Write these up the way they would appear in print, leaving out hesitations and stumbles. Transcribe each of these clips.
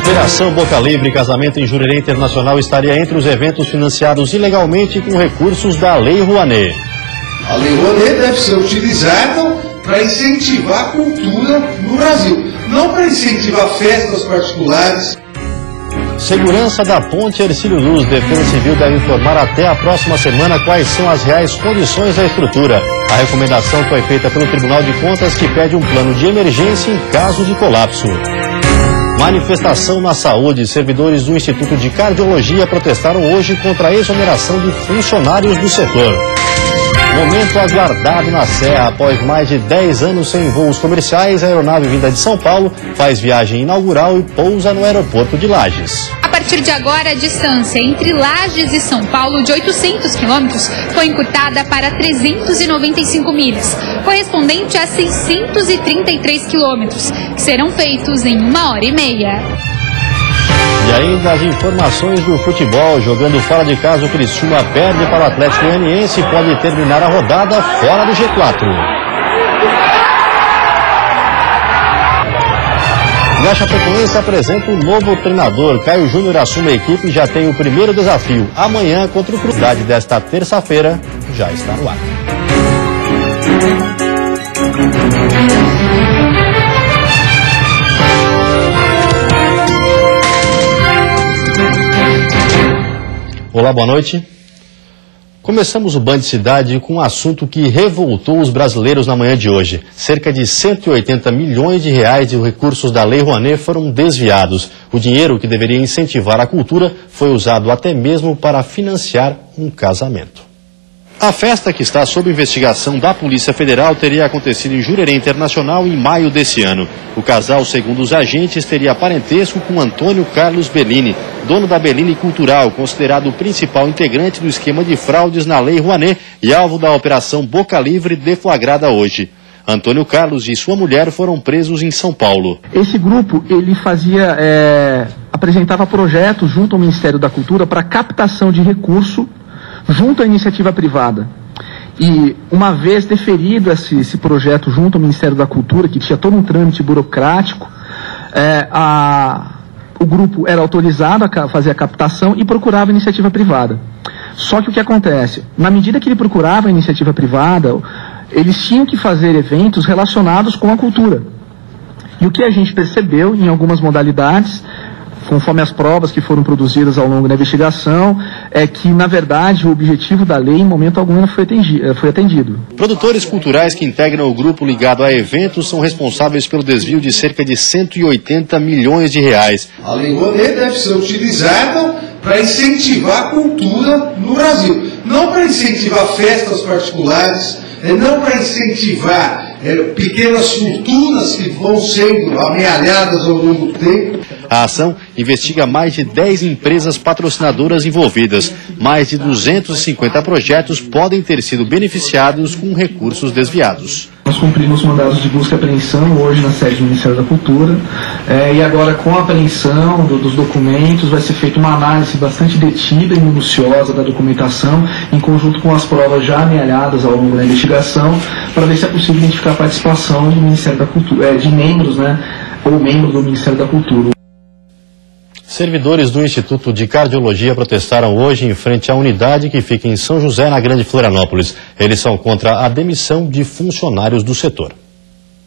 Operação Boca Livre, casamento em Jurerê Internacional, estaria entre os eventos financiados ilegalmente com recursos da Lei Rouanet. A Lei Rouanet deve ser utilizada para incentivar a cultura no Brasil, não para incentivar festas particulares. Segurança da Ponte Hercílio Luz. Defesa Civil deve informar até a próxima semana quais são as reais condições da estrutura. A recomendação foi feita pelo Tribunal de Contas, que pede um plano de emergência em caso de colapso. Manifestação na saúde. Servidores do Instituto de Cardiologia protestaram hoje contra a exoneração de funcionários do setor. Momento aguardado na Serra. Após mais de 10 anos sem voos comerciais, a aeronave vinda de São Paulo faz viagem inaugural e pousa no aeroporto de Lages. A partir de agora, a distância entre Lages e São Paulo, de 800 quilômetros, foi encurtada para 395 milhas, correspondente a 633 quilômetros, que serão feitos em 1h30. E ainda as informações do futebol. Jogando fora de casa, o Criciúma perde para o Atlético Goianiense e pode terminar a rodada fora do G4. E a Chapecoense apresenta um novo treinador. Caio Júnior assume a equipe e já tem o primeiro desafio. Amanhã, contra o Cruzeiro, desta terça-feira, já está no ar. Olá, boa noite. Começamos o Band Cidade com um assunto que revoltou os brasileiros na manhã de hoje. Cerca de 180 milhões de reais de recursos da Lei Rouanet foram desviados. O dinheiro que deveria incentivar a cultura foi usado até mesmo para financiar um casamento. A festa, que está sob investigação da Polícia Federal, teria acontecido em Jurerê Internacional em maio desse ano. O casal, segundo os agentes, teria parentesco com Antônio Carlos Bellini, dono da Bellini Cultural, considerado o principal integrante do esquema de fraudes na Lei Rouanet e alvo da Operação Boca Livre, deflagrada hoje. Antônio Carlos e sua mulher foram presos em São Paulo. Esse grupo, ele apresentava projetos junto ao Ministério da Cultura para captação de recurso junto à iniciativa privada. E uma vez deferido esse projeto junto ao Ministério da Cultura, que tinha todo um trâmite burocrático, o grupo era autorizado a fazer a captação e procurava a iniciativa privada. Só que o que acontece? Na medida que ele procurava a iniciativa privada, eles tinham que fazer eventos relacionados com a cultura. E o que a gente percebeu em algumas modalidades, conforme as provas que foram produzidas ao longo da investigação, é que, na verdade, o objetivo da lei, em momento algum, foi atendido. Produtores culturais que integram o grupo ligado a eventos são responsáveis pelo desvio de cerca de 180 milhões de reais. A Lei Rouanet deve ser utilizada para incentivar a cultura no Brasil, não para incentivar festas particulares, não para incentivar pequenas fortunas que vão sendo amealhadas ao longo do tempo. A ação investiga mais de 10 empresas patrocinadoras envolvidas. Mais de 250 projetos podem ter sido beneficiados com recursos desviados. Nós cumprimos mandados de busca e apreensão hoje na sede do Ministério da Cultura, e agora, com a apreensão dos documentos, vai ser feita uma análise bastante detida e minuciosa da documentação, em conjunto com as provas já amealhadas ao longo da investigação, para ver se é possível identificar a participação do Ministério da Cultura, de membros, ou membros do Ministério da Cultura. Servidores do Instituto de Cardiologia protestaram hoje em frente à unidade que fica em São José, na Grande Florianópolis. Eles são contra a demissão de funcionários do setor.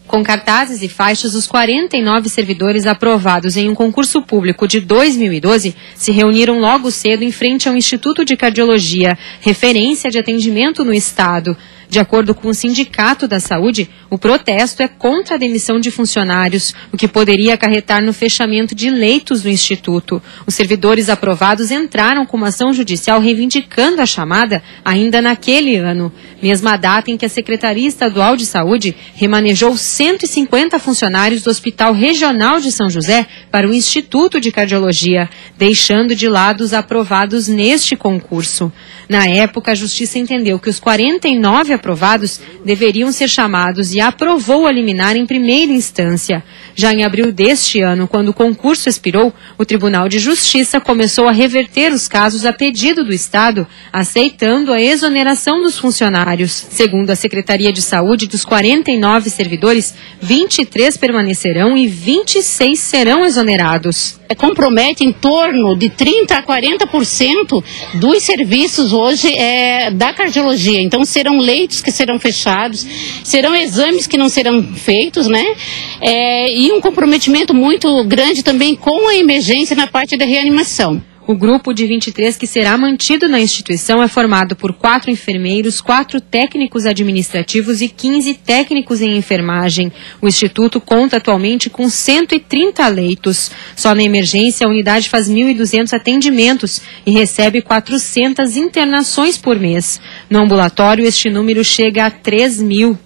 Com cartazes e faixas, os 49 servidores aprovados em um concurso público de 2012 se reuniram logo cedo em frente ao Instituto de Cardiologia, referência de atendimento no Estado. De acordo com o Sindicato da Saúde, o protesto é contra a demissão de funcionários, o que poderia acarretar no fechamento de leitos do Instituto. Os servidores aprovados entraram com uma ação judicial reivindicando a chamada ainda naquele ano, mesma data em que a Secretaria Estadual de Saúde remanejou 150 funcionários do Hospital Regional de São José para o Instituto de Cardiologia, deixando de lado os aprovados neste concurso. Na época, a Justiça entendeu que os 49 aprovados deveriam ser chamados e aprovou a liminar em primeira instância. Já em abril deste ano, quando o concurso expirou, o Tribunal de Justiça começou a reverter os casos a pedido do Estado, aceitando a exoneração dos funcionários. Segundo a Secretaria de Saúde, dos 49 servidores, 23 permanecerão e 26 serão exonerados. compromete em torno de 30% a 40% dos serviços hoje da cardiologia. Então serão leitos que serão fechados, serão exames que não serão feitos, né? E um comprometimento muito grande também com a emergência na parte da reanimação. O grupo de 23 que será mantido na instituição é formado por 4 enfermeiros, 4 técnicos administrativos e 15 técnicos em enfermagem. O instituto conta atualmente com 130 leitos. Só na emergência, a unidade faz 1.200 atendimentos e recebe 400 internações por mês. No ambulatório, este número chega a 3.000.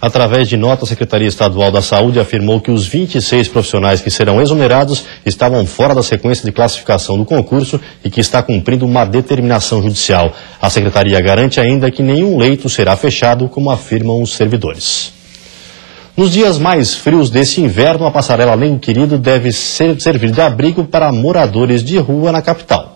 Através de nota, a Secretaria Estadual da Saúde afirmou que os 26 profissionais que serão exonerados estavam fora da sequência de classificação do concurso e que está cumprindo uma determinação judicial. A Secretaria garante ainda que nenhum leito será fechado, como afirmam os servidores. Nos dias mais frios desse inverno, a passarela Nego Querido deve servir de abrigo para moradores de rua na capital.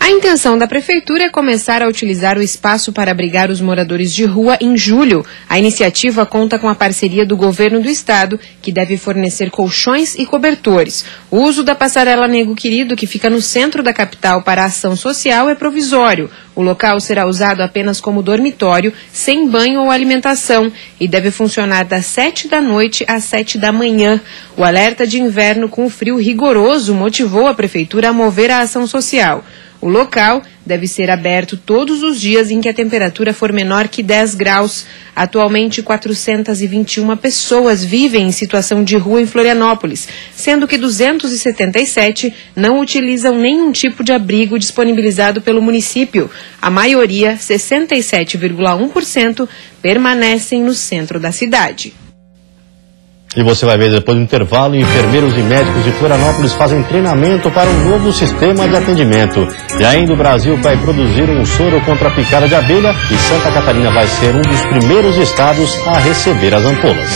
A intenção da Prefeitura é começar a utilizar o espaço para abrigar os moradores de rua em julho. A iniciativa conta com a parceria do Governo do Estado, que deve fornecer colchões e cobertores. O uso da passarela Nego Querido, que fica no centro da capital para a ação social, é provisório. O local será usado apenas como dormitório, sem banho ou alimentação, e deve funcionar das 7 da noite às 7 da manhã. O alerta de inverno com frio rigoroso motivou a Prefeitura a mover a ação social. O local deve ser aberto todos os dias em que a temperatura for menor que 10 graus. Atualmente, 421 pessoas vivem em situação de rua em Florianópolis, sendo que 277 não utilizam nenhum tipo de abrigo disponibilizado pelo município. A maioria, 67,1%, permanecem no centro da cidade. E você vai ver depois do intervalo, enfermeiros e médicos de Florianópolis fazem treinamento para um novo sistema de atendimento. E ainda o Brasil vai produzir um soro contra a picada de abelha e Santa Catarina vai ser um dos primeiros estados a receber as ampolas.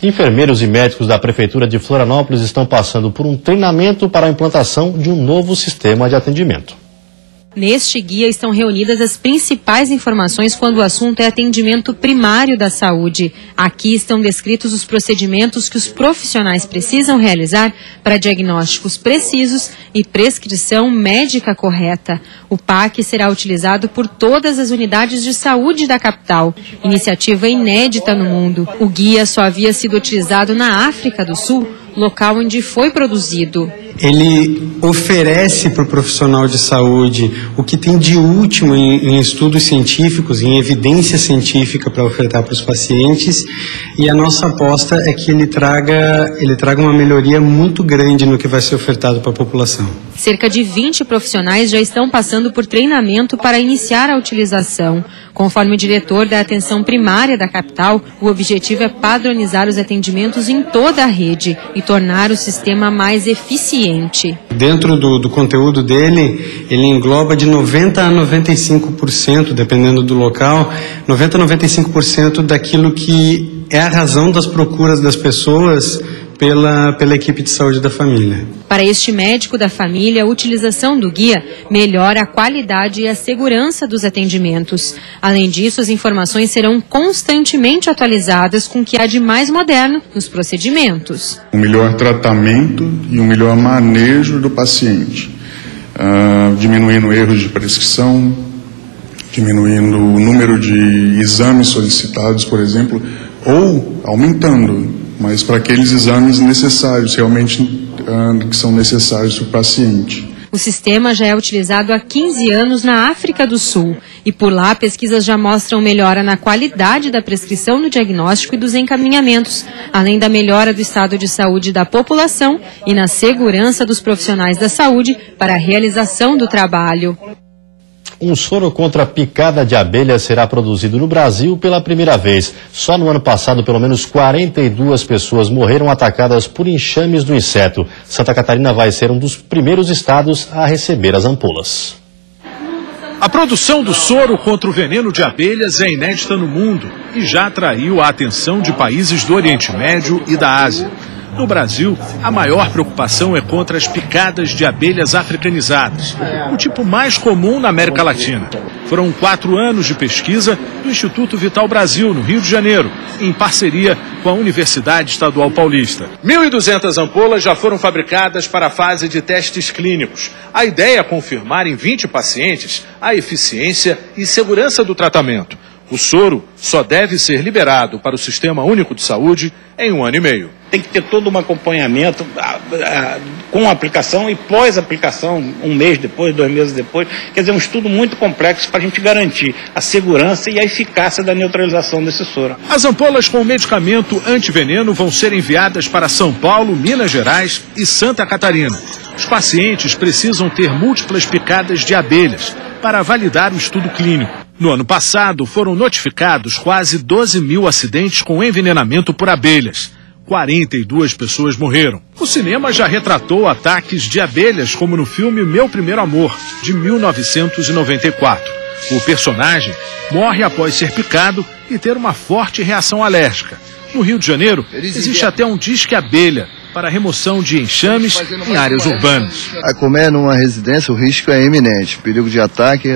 Enfermeiros e médicos da Prefeitura de Florianópolis estão passando por um treinamento para a implantação de um novo sistema de atendimento. Neste guia estão reunidas as principais informações quando o assunto é atendimento primário da saúde. Aqui estão descritos os procedimentos que os profissionais precisam realizar para diagnósticos precisos e prescrição médica correta. O PAC será utilizado por todas as unidades de saúde da capital, iniciativa inédita no mundo. O guia só havia sido utilizado na África do Sul, local onde foi produzido. Ele oferece para o profissional de saúde o que tem de último em estudos científicos, em evidência científica para ofertar para os pacientes, e a nossa aposta é que ele traga uma melhoria muito grande no que vai ser ofertado para a população. Cerca de 20 profissionais já estão passando por treinamento para iniciar a utilização. Conforme o diretor da atenção primária da capital, o objetivo é padronizar os atendimentos em toda a rede e tornar o sistema mais eficiente. Dentro do conteúdo dele, ele engloba de 90% a 95%, dependendo do local, 90% a 95% daquilo que é a razão das procuras das pessoas pela equipe de saúde da família. Para este médico da família, a utilização do guia melhora a qualidade e a segurança dos atendimentos. Além disso, as informações serão constantemente atualizadas com o que há de mais moderno nos procedimentos. Um melhor tratamento e um melhor manejo do paciente, diminuindo erros de prescrição, diminuindo o número de exames solicitados, por exemplo, ou aumentando, mas para aqueles exames necessários, realmente que são necessários para o paciente. O sistema já é utilizado há 15 anos na África do Sul e por lá pesquisas já mostram melhora na qualidade da prescrição no diagnóstico e dos encaminhamentos, além da melhora do estado de saúde da população e na segurança dos profissionais da saúde para a realização do trabalho. Um soro contra a picada de abelha será produzido no Brasil pela primeira vez. Só no ano passado, pelo menos 42 pessoas morreram atacadas por enxames do inseto. Santa Catarina vai ser um dos primeiros estados a receber as ampolas. A produção do soro contra o veneno de abelhas é inédita no mundo e já atraiu a atenção de países do Oriente Médio e da Ásia. No Brasil, a maior preocupação é contra as picadas de abelhas africanizadas, o tipo mais comum na América Latina. Foram 4 anos de pesquisa do Instituto Vital Brasil, no Rio de Janeiro, em parceria com a Universidade Estadual Paulista. 1.200 ampolas já foram fabricadas para a fase de testes clínicos. A ideia é confirmar em 20 pacientes a eficiência e segurança do tratamento. O soro só deve ser liberado para o Sistema Único de Saúde em 1 ano e meio. Tem que ter todo um acompanhamento com a aplicação e pós-aplicação, 1 mês depois, 2 meses depois. Quer dizer, um estudo muito complexo para a gente garantir a segurança e a eficácia da neutralização desse soro. As ampolas com o medicamento antiveneno vão ser enviadas para São Paulo, Minas Gerais e Santa Catarina. Os pacientes precisam ter múltiplas picadas de abelhas para validar o estudo clínico. No ano passado, foram notificados quase 12 mil acidentes com envenenamento por abelhas. 42 pessoas morreram. O cinema já retratou ataques de abelhas, como no filme Meu Primeiro Amor, de 1994. O personagem morre após ser picado e ter uma forte reação alérgica. No Rio de Janeiro, existe até um disque abelha para remoção de enxames em áreas urbanas. Como é numa residência, o risco é iminente. Perigo de ataque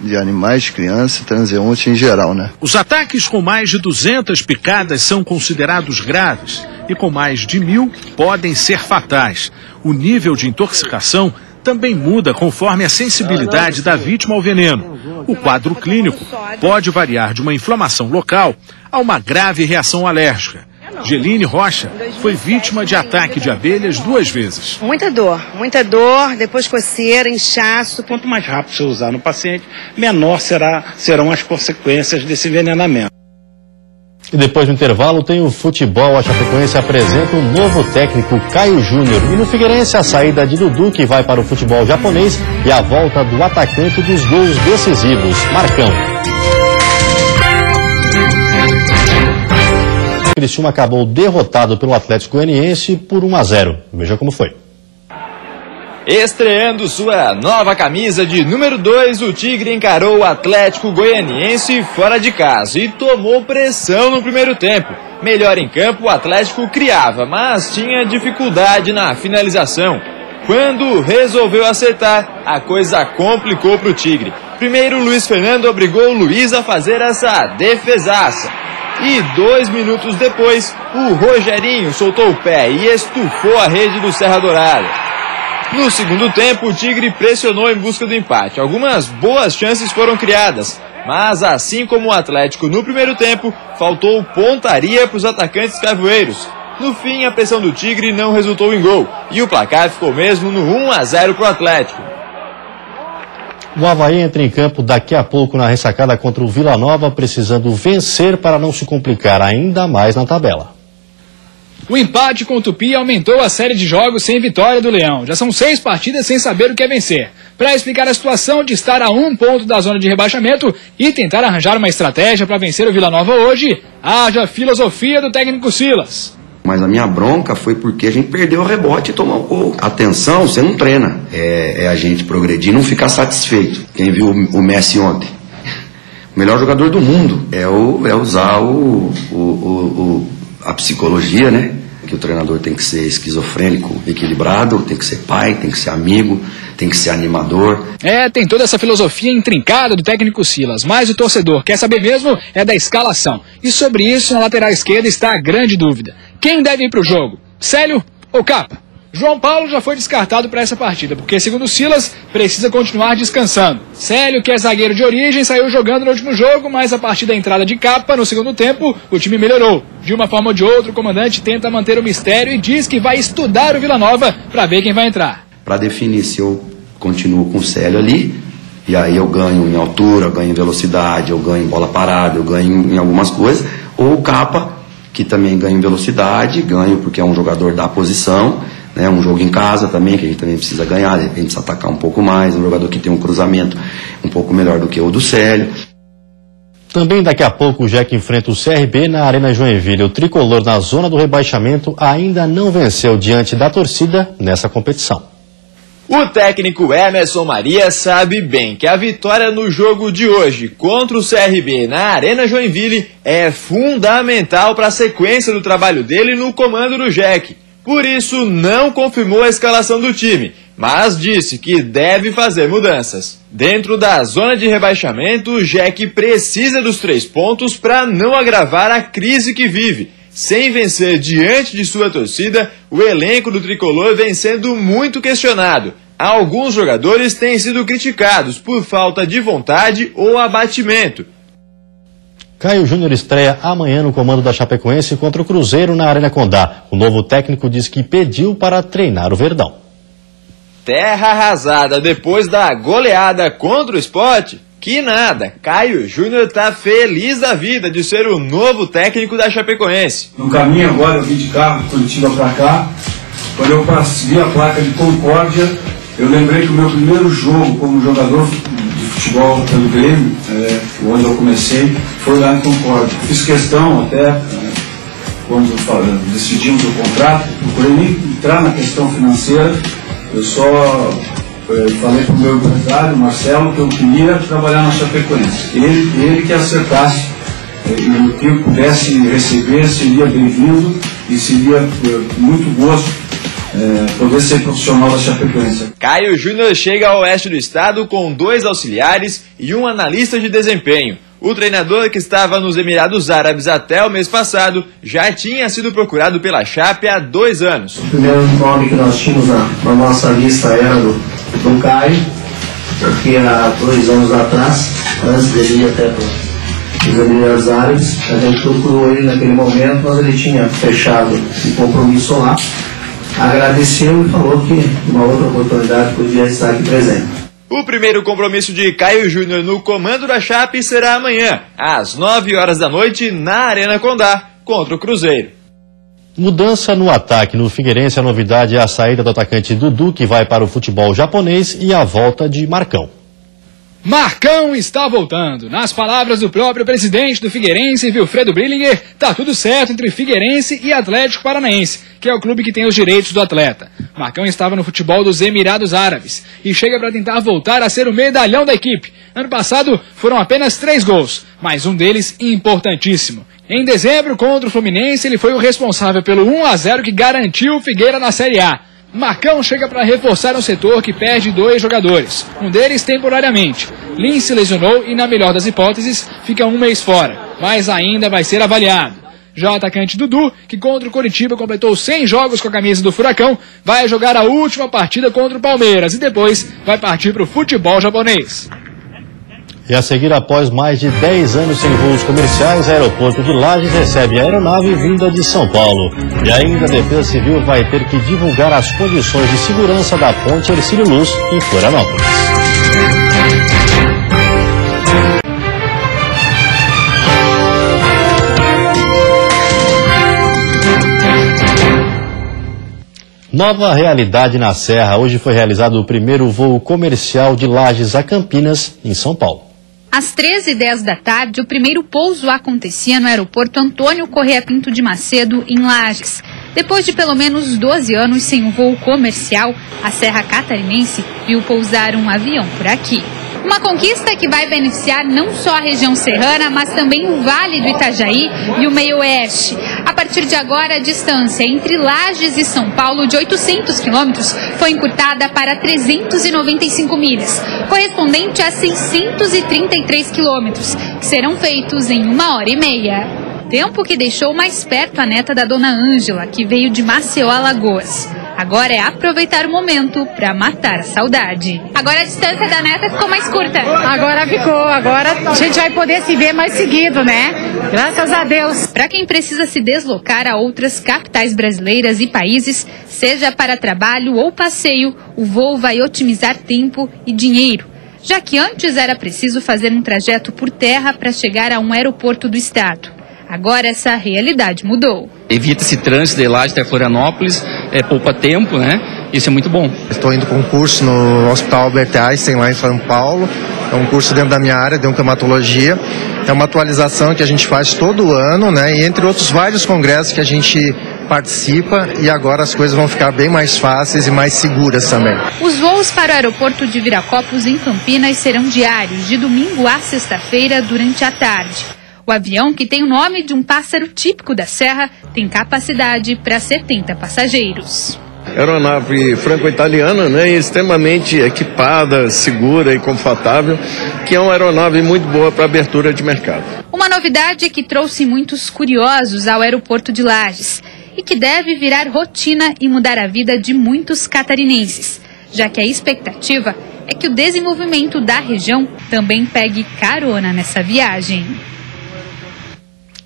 de animais, crianças, transeuntes em geral, né? Os ataques com mais de 200 picadas são considerados graves e com mais de 1.000 podem ser fatais. O nível de intoxicação também muda conforme a sensibilidade da vítima ao veneno. O quadro clínico pode variar de uma inflamação local a uma grave reação alérgica. Geline Rocha foi vítima de ataque de abelhas 2 vezes. Muita dor, depois coceira, inchaço. Quanto mais rápido você usar no paciente, menor serão as consequências desse envenenamento. E depois do intervalo tem o futebol. A Chapecoense apresenta um novo técnico, Caio Júnior. E no Figueirense a saída de Dudu, que vai para o futebol japonês, e a volta do atacante dos gols decisivos, Marcão. O Criciúma acabou derrotado pelo Atlético Goianiense por 1-0. Veja como foi. Estreando sua nova camisa de número 2, o Tigre encarou o Atlético Goianiense fora de casa e tomou pressão no primeiro tempo. Melhor em campo, o Atlético criava, mas tinha dificuldade na finalização. Quando resolveu acertar, a coisa complicou para o Tigre. Primeiro, Luiz Fernando obrigou o Luiz a fazer essa defesaça. E 2 minutos depois, o Rogerinho soltou o pé e estufou a rede do Serra Dourada. No segundo tempo, o Tigre pressionou em busca do empate. Algumas boas chances foram criadas, mas assim como o Atlético no primeiro tempo, faltou pontaria para os atacantes carvoeiros. No fim, a pressão do Tigre não resultou em gol e o placar ficou mesmo no 1-0 para o Atlético. O Avaí entra em campo daqui a pouco na ressacada contra o Vila Nova, precisando vencer para não se complicar ainda mais na tabela. O empate com o Tupi aumentou a série de jogos sem vitória do Leão. Já são 6 partidas sem saber o que é vencer. Para explicar a situação de estar a 1 ponto da zona de rebaixamento e tentar arranjar uma estratégia para vencer o Vila Nova hoje, haja filosofia do técnico Silas. Mas a minha bronca foi porque a gente perdeu o rebote e tomou o gol. Atenção, você não treina. É a gente progredir e não ficar satisfeito. Quem viu o Messi ontem? O melhor jogador do mundo. É usar a psicologia, né? Que o treinador tem que ser esquizofrênico, equilibrado, tem que ser pai, tem que ser amigo, tem que ser animador. Tem toda essa filosofia intrincada do técnico Silas, mas o torcedor quer saber mesmo é da escalação. E sobre isso, na lateral esquerda está a grande dúvida. Quem deve ir para o jogo? Célio ou Capa? João Paulo já foi descartado para essa partida, porque, segundo Silas, precisa continuar descansando. Célio, que é zagueiro de origem, saiu jogando no último jogo, mas a partir da entrada de Capa, no segundo tempo, o time melhorou. De uma forma ou de outra, o comandante tenta manter o mistério e diz que vai estudar o Vila Nova para ver quem vai entrar. Para definir se eu continuo com o Célio ali, e aí eu ganho em altura, eu ganho em velocidade, eu ganho em bola parada, eu ganho em algumas coisas, ou o Capa, que também ganha em velocidade, ganho porque é um jogador da posição, né, um jogo em casa também, que a gente também precisa ganhar, a gente precisa atacar um pouco mais, um jogador que tem um cruzamento um pouco melhor do que o do Célio. Também daqui a pouco o Jack enfrenta o CRB na Arena Joinville. O tricolor na zona do rebaixamento ainda não venceu diante da torcida nessa competição. O técnico Emerson Maria sabe bem que a vitória no jogo de hoje contra o CRB na Arena Joinville é fundamental para a sequência do trabalho dele no comando do Jack. Por isso, não confirmou a escalação do time, mas disse que deve fazer mudanças. Dentro da zona de rebaixamento, o Jack precisa dos 3 pontos para não agravar a crise que vive. Sem vencer diante de sua torcida, o elenco do tricolor vem sendo muito questionado. Alguns jogadores têm sido criticados por falta de vontade ou abatimento. Caio Júnior estreia amanhã no comando da Chapecoense contra o Cruzeiro na Arena Condá. O novo técnico diz que pediu para treinar o Verdão. Terra arrasada depois da goleada contra o Sport? Que nada, Caio Júnior está feliz da vida de ser o novo técnico da Chapecoense. No caminho agora eu vim de carro de Curitiba para cá, quando eu vi a placa de Concórdia, eu lembrei que o meu primeiro jogo como jogador de futebol pelo Grêmio, onde eu comecei, foi lá em Concórdia. Fiz questão até, quando decidimos o contrato, procurei nem entrar na questão financeira, eu só falei para o meu empresário, Marcelo, que eu queria trabalhar na Chapecoense. Ele que acertasse, e que eu pudesse receber, seria bem-vindo e seria muito gosto poder ser profissional da Chapecoense. Caio Júnior chega ao oeste do estado com 2 auxiliares e um analista de desempenho. O treinador, que estava nos Emirados Árabes até o mês passado, já tinha sido procurado pela Chape há 2 anos. O primeiro nome que nós tínhamos na nossa lista era do Caio, porque há 2 anos atrás, antes dele ir até para os Emirados Árabes, a gente procurou ele naquele momento, mas ele tinha fechado o compromisso lá. Agradeceu e falou que uma outra oportunidade podia estar aqui presente. O primeiro compromisso de Caio Júnior no comando da Chape será amanhã, às 9 horas da noite, na Arena Condá, contra o Cruzeiro. Mudança no ataque no Figueirense. A novidade é a saída do atacante Dudu, que vai para o futebol japonês, e a volta de Marcão. Marcão está voltando. Nas palavras do próprio presidente do Figueirense, Wilfredo Brillinger, tá tudo certo entre Figueirense e Atlético Paranaense, que é o clube que tem os direitos do atleta. Marcão estava no futebol dos Emirados Árabes e chega para tentar voltar a ser o medalhão da equipe. Ano passado foram apenas 3 gols, mas um deles importantíssimo. Em dezembro, contra o Fluminense, ele foi o responsável pelo 1-0 que garantiu o Figueira na Série A. Marcão chega para reforçar um setor que perde 2 jogadores, um deles temporariamente. Lin se lesionou e, na melhor das hipóteses, fica 1 mês fora, mas ainda vai ser avaliado. Já o atacante Dudu, que contra o Coritiba completou 100 jogos com a camisa do Furacão, vai jogar a última partida contra o Palmeiras e depois vai partir para o futebol japonês. E a seguir, após mais de 10 anos sem voos comerciais, o aeroporto de Lages recebe a aeronave vinda de São Paulo. E ainda a Defesa Civil vai ter que divulgar as condições de segurança da ponte Hercílio Luz, em Florianópolis. Nova realidade na Serra. Hoje foi realizado o primeiro voo comercial de Lages a Campinas, em São Paulo. Às 13h10 da tarde, o primeiro pouso acontecia no aeroporto Antônio Corrêa Pinto de Macedo, em Lages. Depois de pelo menos 12 anos sem um voo comercial, a Serra Catarinense viu pousar um avião por aqui. Uma conquista que vai beneficiar não só a região serrana, mas também o Vale do Itajaí e o Meio Oeste. A partir de agora, a distância entre Lages e São Paulo, de 800 quilômetros, foi encurtada para 395 milhas, correspondente a 633 quilômetros, que serão feitos em 1h30. Tempo que deixou mais perto a neta da dona Ângela, que veio de Maceió, Alagoas. Agora é aproveitar o momento para matar a saudade. Agora a distância da neta ficou mais curta. Agora ficou, agora a gente vai poder se ver mais seguido, né? Graças a Deus. Para quem precisa se deslocar a outras capitais brasileiras e países, seja para trabalho ou passeio, o voo vai otimizar tempo e dinheiro, já que antes era preciso fazer um trajeto por terra para chegar a um aeroporto do estado. Agora essa realidade mudou. Evita esse trânsito de Lages até Florianópolis, poupa tempo, né? Isso é muito bom. Estou indo com um curso no Hospital Albert Einstein, lá em São Paulo. É um curso dentro da minha área de oncomatologia. É uma atualização que a gente faz todo ano, né? E entre outros vários congressos que a gente participa, e agora as coisas vão ficar bem mais fáceis e mais seguras também. Os voos para o aeroporto de Viracopos, em Campinas, serão diários, de domingo a sexta-feira, durante a tarde. O avião, que tem o nome de um pássaro típico da Serra, tem capacidade para 70 passageiros. Aeronave franco-italiana, né, extremamente equipada, segura e confortável, que é uma aeronave muito boa para abertura de mercado. Uma novidade que trouxe muitos curiosos ao aeroporto de Lages e que deve virar rotina e mudar a vida de muitos catarinenses, já que a expectativa é que o desenvolvimento da região também pegue carona nessa viagem.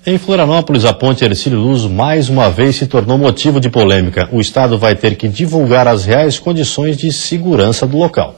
Em Florianópolis, a ponte Hercílio Luz mais uma vez se tornou motivo de polêmica. O Estado vai ter que divulgar as reais condições de segurança do local.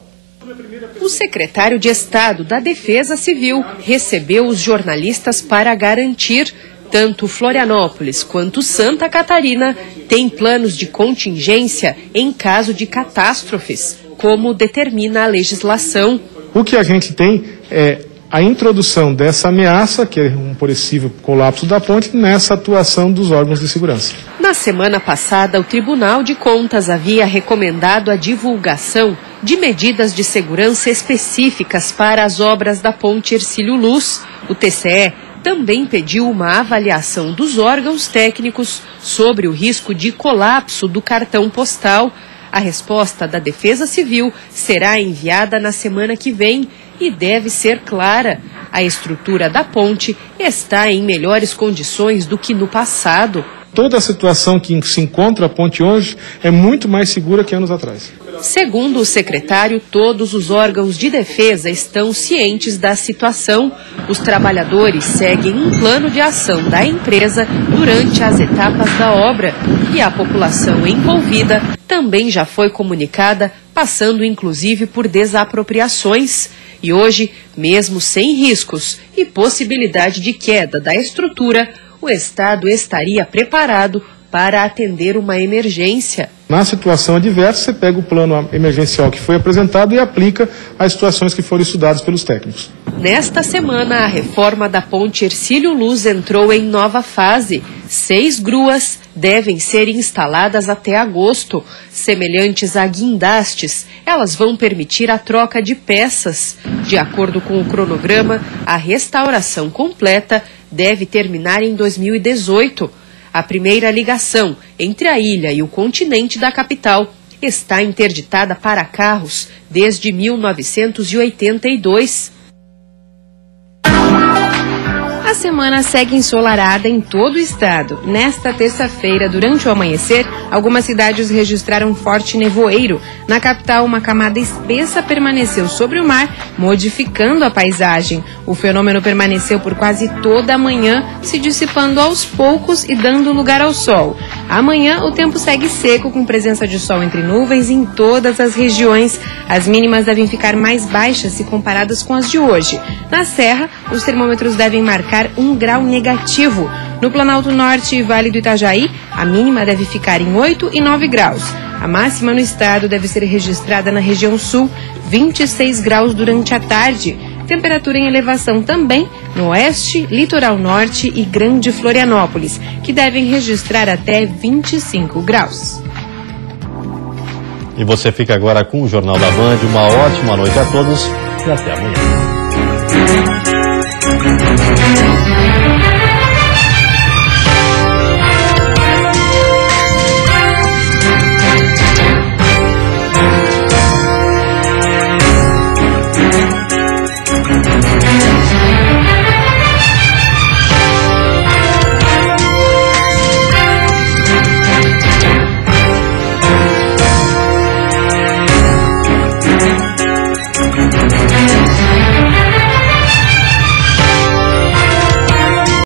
O secretário de Estado da Defesa Civil recebeu os jornalistas para garantir tanto Florianópolis quanto Santa Catarina têm planos de contingência em caso de catástrofes, como determina a legislação. O que a gente tem é a introdução dessa ameaça, que é um possível colapso da ponte, nessa atuação dos órgãos de segurança. Na semana passada, o Tribunal de Contas havia recomendado a divulgação de medidas de segurança específicas para as obras da ponte Hercílio Luz. O TCE também pediu uma avaliação dos órgãos técnicos sobre o risco de colapso do cartão postal. A resposta da Defesa Civil será enviada na semana que vem e deve ser clara. A estrutura da ponte está em melhores condições do que no passado. Toda a situação que se encontra a ponte hoje é muito mais segura que anos atrás. Segundo o secretário, todos os órgãos de defesa estão cientes da situação. Os trabalhadores seguem um plano de ação da empresa durante as etapas da obra e a população envolvida também já foi comunicada, passando inclusive por desapropriações. E hoje, mesmo sem riscos e possibilidade de queda da estrutura, o Estado estaria preparado para atender uma emergência. Na situação adversa, você pega o plano emergencial que foi apresentado e aplica às situações que foram estudadas pelos técnicos. Nesta semana, a reforma da ponte Hercílio Luz entrou em nova fase. 6 gruas devem ser instaladas até agosto. Semelhantes a guindastes, elas vão permitir a troca de peças. De acordo com o cronograma, a restauração completa deve terminar em 2018. A primeira ligação entre a ilha e o continente da capital está interditada para carros desde 1982. A semana segue ensolarada em todo o estado. Nesta terça-feira, durante o amanhecer, algumas cidades registraram forte nevoeiro. Na capital, uma camada espessa permaneceu sobre o mar, modificando a paisagem. O fenômeno permaneceu por quase toda a manhã, se dissipando aos poucos e dando lugar ao sol. Amanhã, o tempo segue seco, com presença de sol entre nuvens em todas as regiões. As mínimas devem ficar mais baixas se comparadas com as de hoje. Na Serra, os termômetros devem marcar 1 grau negativo. No Planalto Norte e Vale do Itajaí, a mínima deve ficar em 8 e 9 graus. A máxima no estado deve ser registrada na região sul, 26 graus durante a tarde. Temperatura em elevação também no oeste, litoral norte e Grande Florianópolis, que devem registrar até 25 graus. E você fica agora com o Jornal da Band. Uma ótima noite a todos e até amanhã.